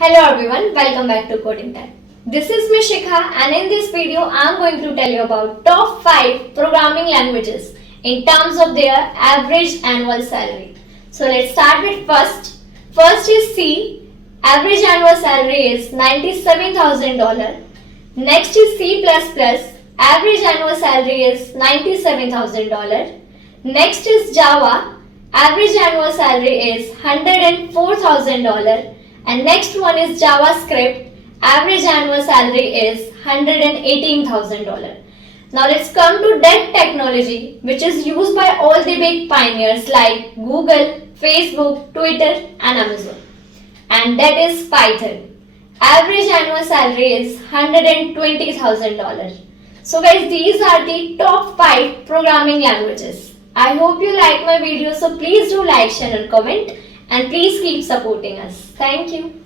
Hello everyone, welcome back to CodingTag. This is Ms. Shikha and in this video I am going to tell you about top 5 programming languages in terms of their average annual salary. So let's start with first. First is C. Average annual salary is $97,000. Next is C++. Average annual salary is $97,000. Next is Java. Average annual salary is $104,000. And next one is JavaScript. Average annual salary is $118,000. Now let's come to that technology which is used by all the big pioneers like Google, Facebook, Twitter and Amazon. And that is Python. Average annual salary is $120,000. So guys, these are the top 5 programming languages. I hope you like my video, so please do like, share and comment. And please keep supporting us. Thank you.